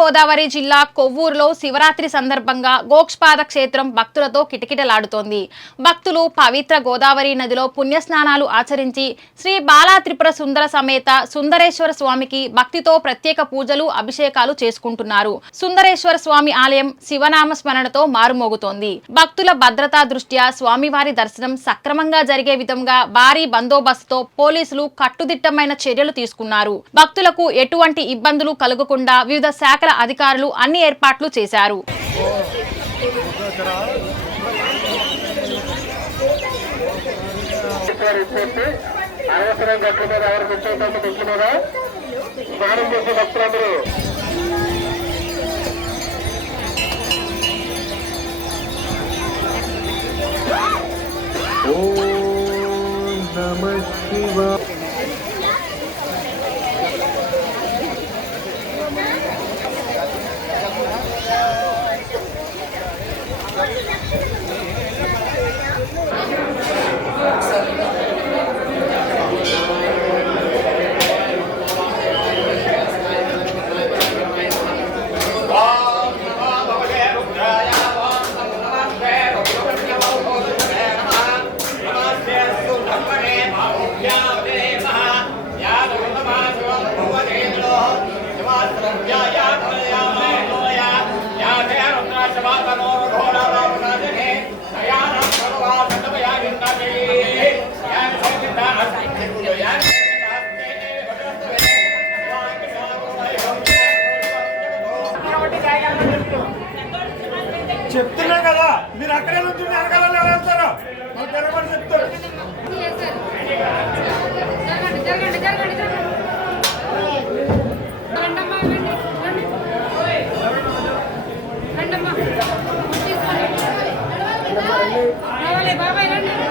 తూర్పుగోదావరి జిల్లా కొవ్వూరులో శివరాత్రి సందర్భంగా గోక్షపాద క్షేత్రం భక్తులతో కిటకిటలాడుతోంది. భక్తులు పవిత్ర గోదావరి నదిలో పుణ్యస్నానాలు ఆచరించి శ్రీ బాలా త్రిపుర సుందర సమేత సుందరేశ్వర స్వామికి భక్తితో ప్రత్యేక పూజలు అభిషేకాలు చేసుకుంటున్నారు. సుందరేశ్వర స్వామి ఆలయం శివనామ స్మరణతో మారుమోగుతోంది. భక్తుల భద్రతా దృష్ట్యా స్వామివారి దర్శనం సక్రమంగా జరిగే విధంగా భారీ బందోబస్తుతో పోలీసులు కట్టుదిట్టమైన చర్యలు తీసుకున్నారు. భక్తులకు ఎటువంటి ఇబ్బందులు కలగకుండా వివిధ శాఖల అధికారులు అన్ని ఏర్పాట్లు చేశారు. రిపోర్ట్ మీద ఎవరు కూర్చోటం మీద స్నానం చేసే భక్తులందరూ నమ చెప్తున్నా కదా మీరు అక్కడే నుంచి వెనకాల ఎలా వెళ్తారు? మాకు తెరమని చెప్తారు. Ah, vale, vale, ah, va a bailar.